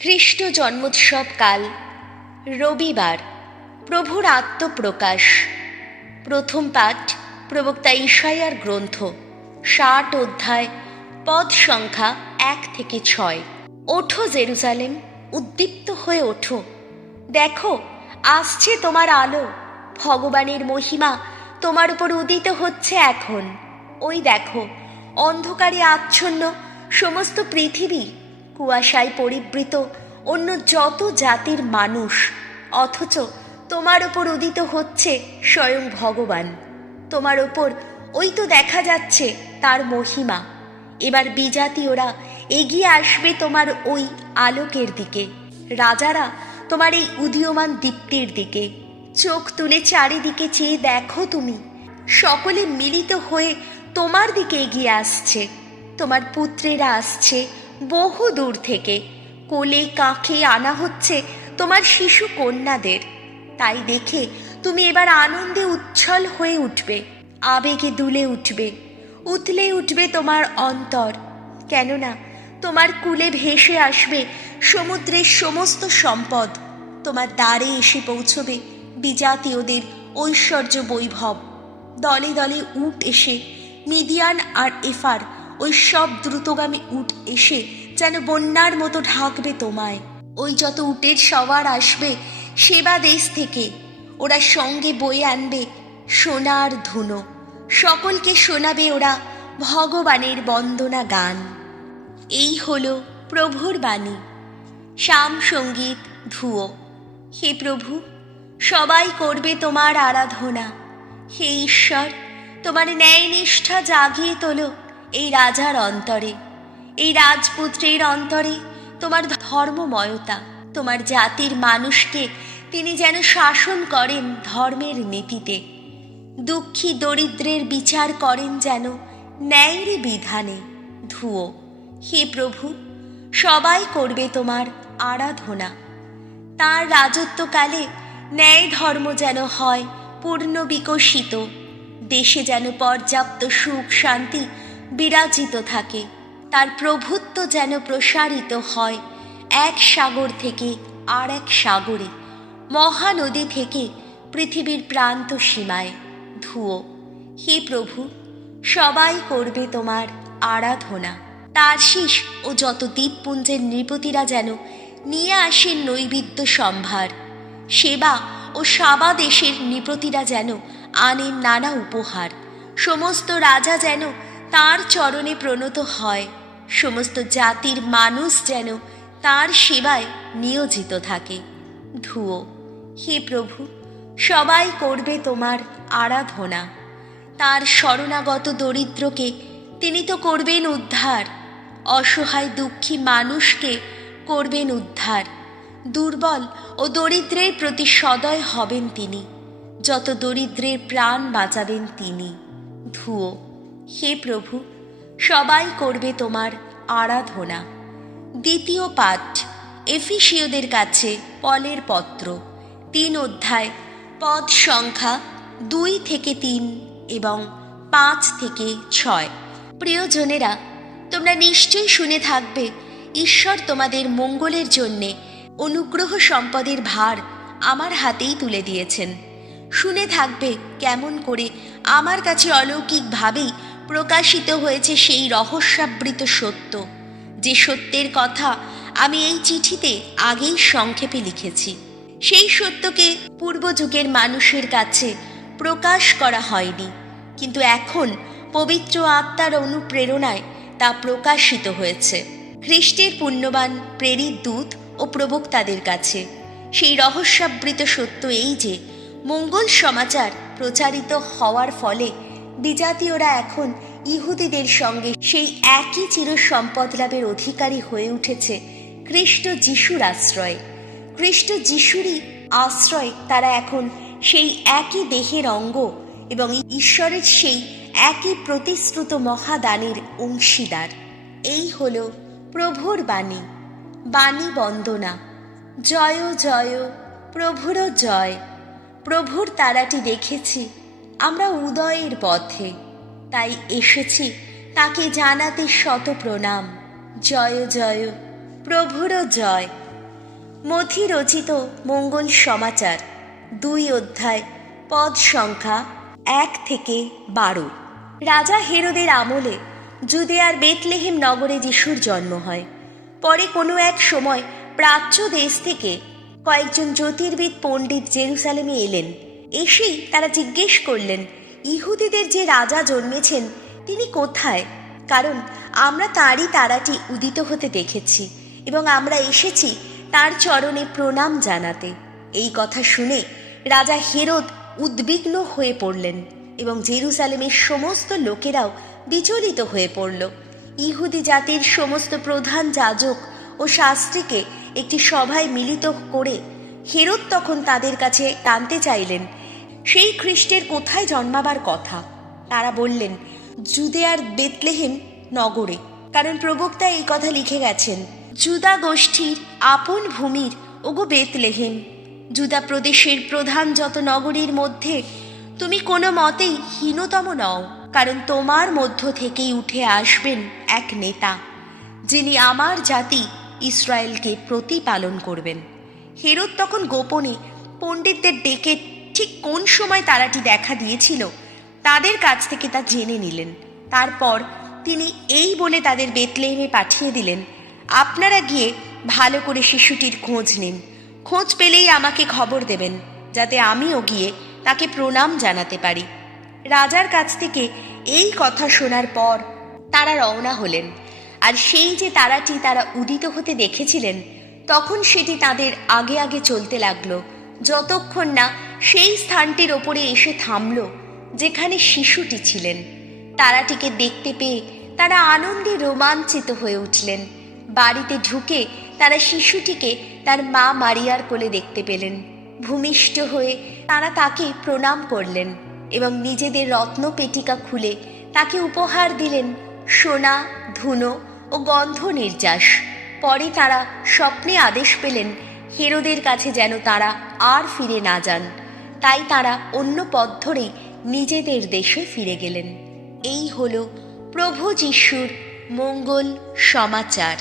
খ্রিস্ট জন্মোৎসব কাল রবিবার। প্রভুর আত্মপ্রকাশ। প্রথম পাঠ প্রবক্তা ঈশায়ার গ্রন্থ 60 অধ্যায়, পদ সংখ্যা 1 থেকে 6। ওঠো জেরুজালেম, উদ্দীপ্ত হয়ে ওঠো, দেখো আসছে তোমার আলো, ভগবানের মহিমা তোমার উপর উদিত হচ্ছে এখন। ওই দেখো, অন্ধকারে আচ্ছন্ন সমস্ত পৃথিবী, কুয়াশায় পরিবৃত অন্য যত জাতির মানুষ, অথচ তোমার ওপর উদিত হচ্ছে স্বয়ং ভগবান। তোমার ওপর ওই তো দেখা যাচ্ছে তার মহিমা। এবার বিজাতীয়রা এগিয়ে আসবে তোমার ওই আলোকের দিকে, রাজারা তোমার এই উদীয়মান দীপ্তির দিকে। চোখ তুলে চারিদিকে চেয়ে দেখো, তুমি সকলে মিলিত হয়ে তোমার দিকে এগিয়ে আসছে। তোমার পুত্রেরা আসছে বহু দূর থেকে, কোলে কাঁখে আনা হচ্ছে তোমার শিশু কন্যাদের। তাই দেখে তুমি এবার আনন্দে উচ্ছল হয়ে উঠবে, আবেগে দুলে উঠবে, উথলে উঠবে তোমার অন্তর। কেননা তোমার কুলে ভেসে আসবে সমুদ্রের সমস্ত সম্পদ। তোমার দ্বারে এসে পৌঁছবে বিজাতীয়দের ঐশ্বর্য বৈভব। দলে দলে উট এসে, মিডিয়ান আর এফার ওই সব দ্রুতগামী উট এসে যেন বন্যার মতো ঢাকবে তোমায়। ওই যত উটের সওয়ার আসবে সেবা দেশ থেকে, ওরা সঙ্গে বয়ে আনবে সোনার ধুনো। সকলকে শোনাবে ওরা ভগবানের বন্দনা গান। এই হলো প্রভুর বাণী। শাম সঙ্গীত ধুয়ো। হে প্রভু, সবাই করবে তোমার আরাধনা। হে ঈশ্বর, তোমার ন্যায় নিষ্ঠা জাগিয়ে তোলো এই রাজার অন্তরে, এই রাজপুত্রের অন্তরে তোমার ধর্মময়তা। তোমার জাতির মানুষকে তিনি যেন শাসন করেন ধর্মের নীতিতে, দুঃখী দরিদ্রের বিচার করেন যেন ন্যায়ের বিধানে। ধুয়ো। হে প্রভু, সবাই করবে তোমার আরাধনা। তাঁর রাজত্বকালে ন্যায় ধর্ম যেন হয় পূর্ণ বিকশিত, দেশে যেন পর্যাপ্ত সুখ শান্তি বিরাজিত থাকে। তার প্রভুত্ব যেন প্রসারিত হয় এক সাগর থেকে আর এক সাগরে, মহানদী থেকে পৃথিবীর প্রান্ত সীমায়। ধুয়ো। হে প্রভু, সবাই করবে তোমার আরাধনা। তারশীশ ও যত দ্বীপপুঞ্জের নৃপতিরা যেন নিয়ে আসেন নৈবেদ্য সম্ভার। সেবা ও সাবা দেশের নৃপতিরা যেন আনেন নানা উপহার। সমস্ত রাজা যেন তার চরণে প্রণত হয়, সমস্ত জাতির মানুষ যেন তার সেবায় নিয়োজিত থাকে। ধুয়ো। হে প্রভু, সবাই করবে তোমার আরাধনা। তার শরণাগত দরিদ্রকে তিনি তো করবেন উদ্ধার, অসহায় দুঃখী মানুষকে করবেন উদ্ধার। দুর্বল ও দরিদ্রের প্রতি সদয় হবেন তিনি, যত দরিদ্রের প্রাণ বাঁচাবেন তিনি। ধুয়ো। হে প্রভু, সবাই করবে তোমার আরাধনা। দ্বিতীয় পাঠ এফিসীয়দের কাছে পলের পত্র 3 অধ্যায়, পদ সংখ্যা 2 থেকে 3 এবং 5 থেকে 6। প্রিয়জনেরা, তোমরা নিশ্চয়ই শুনে থাকবে ঈশ্বর তোমাদের মঙ্গলের জন্যে অনুগ্রহ সম্পদের ভার আমার হাতেই তুলে দিয়েছেন। শুনে থাকবে কেমন করে আমার কাছে অলৌকিকভাবেই প্রকাশিত হয়েছে সেই রহস্যাবৃত সত্য, যে সত্যের কথা আমি এই চিঠিতে আগেই সংক্ষেপে লিখেছি। সেই সত্যকে পূর্বযুগের মানুষের কাছে প্রকাশ করা হয়নি, কিন্তু এখন পবিত্র আত্মার অনুপ্রেরণায় তা প্রকাশিত হয়েছে খ্রিস্টের পুণ্যবান প্রেরিত দূত ও প্রবক্তাদের কাছে। সেই রহস্যাবৃত সত্য এই যে, মঙ্গল সমাচার প্রচারিত হওয়ার ফলে বিজাতীয়রা এখন ইহুদিদের সঙ্গে সেই একই চিরসম্পদ লাভের অধিকারী হয়ে উঠেছে খ্রিস্ট যিশুর আশ্রয়ে। খ্রিস্ট যিশুরই আশ্রয় তারা এখন সেই একই দেহের অঙ্গ এবং ঈশ্বরের সেই একই প্রতিশ্রুত মহাদানের অংশীদার। এই হল প্রভুর বাণী। বাণী বন্দনা। জয় জয়, প্রভুর জয়। প্রভুর তারাটি দেখেছি আমরা উদয়ের পথে, তাই এসেছি তাকে জানাতে শত প্রণাম। জয় জয়, প্রভুর জয়। মথি রচিত মঙ্গল সমাচার 2 অধ্যায়, পদ সংখ্যা 1 থেকে 12। রাজা হেরোদের আমলে জুদেয়ার বেথলেহেম নগরে যিশুর জন্ম হয়। পরে কোনো এক সময় প্রাচ্য দেশ থেকে কয়েকজন জ্যোতির্বিদ পণ্ডিত জেরুসালেমে এলেন। এসেই তারা জিজ্ঞেস করলেন, ইহুদিদের যে রাজা জন্মেছেন তিনি কোথায়? কারণ আমরা তাঁরই তারাটি উদিত হতে দেখেছি এবং আমরা এসেছি তার চরণে প্রণাম জানাতে। এই কথা শুনে রাজা হেরোদ উদ্বিগ্ন হয়ে পড়লেন এবং জেরুসালেমের সমস্ত লোকেরাও বিচলিত হয়ে পড়ল। ইহুদি জাতির সমস্ত প্রধান যাজক ও শাস্ত্রীকে একটি সভায় মিলিত করে হেরোদ তখন তাদের কাছে টানতে চাইলেন সেই খ্রিস্টের কোথায় জন্মাবার কথা। তারা বললেন, জুদেয়ার বেথলেহেম নগরে, কারণ প্রবক্তা এই কথা লিখে গেছেন, জুদা গোষ্ঠীর আপন ভূমির ওগো বেথলেহেম, জুদা প্রদেশের প্রধান যত নগরীর মধ্যে তুমি কোনো মতেই হীনতম নও, কারণ তোমার মধ্য থেকেই উঠে আসবেন এক নেতা, যিনি আমার জাতি ইসরায়েলকে প্রতিপালন করবেন। হেরোদ তখন গোপনে পণ্ডিতদের ডেকে ঠিক কোন সময় তারাটি দেখা দিয়েছিল তাদের কাছ থেকে তা জেনে নিলেন। তারপর তিনি এই বলে তাদের বেথলেহেমে পাঠিয়ে দিলেন, আপনারা গিয়ে ভালো করে শিশুটির খোঁজ নিন। খোঁজ পেলেই আমাকে খবর দেবেন, যাতে আমিও গিয়ে তাকে প্রণাম জানাতে পারি। রাজার কাছ থেকে এই কথা শোনার পর তারা রওনা হলেন। আর সেই যে তারাটি তারা উদিত হতে দেখেছিলেন, তখন সেটি তাদের আগে আগে চলতে লাগলো, যতক্ষণ না সেই স্থানটির ওপরে এসে থামল যেখানে শিশুটি ছিলেন। তারাটিকে দেখতে পেয়ে তারা আনন্দে রোমাঞ্চিত হয়ে উঠলেন। বাড়িতে ঢুকে তারা শিশুটিকে তার মা মারিয়ার কোলে দেখতে পেলেন। ভূমিষ্ঠ হয়ে তারা তাকে প্রণাম করলেন এবং নিজেদের রত্ন পেটিকা খুলে তাকে উপহার দিলেন সোনা, ধুনো ও গন্ধ নির্যাস। পরে তারা স্বপ্নে আদেশ পেলেন হেরোদের কাছে যেন তারা আর ফিরে না যান। তাই তারা অন্য পথ ধরেই নিজেদের দেশে ফিরে গেলেন। এই হলো প্রভু যিশুর মঙ্গল সমাচার।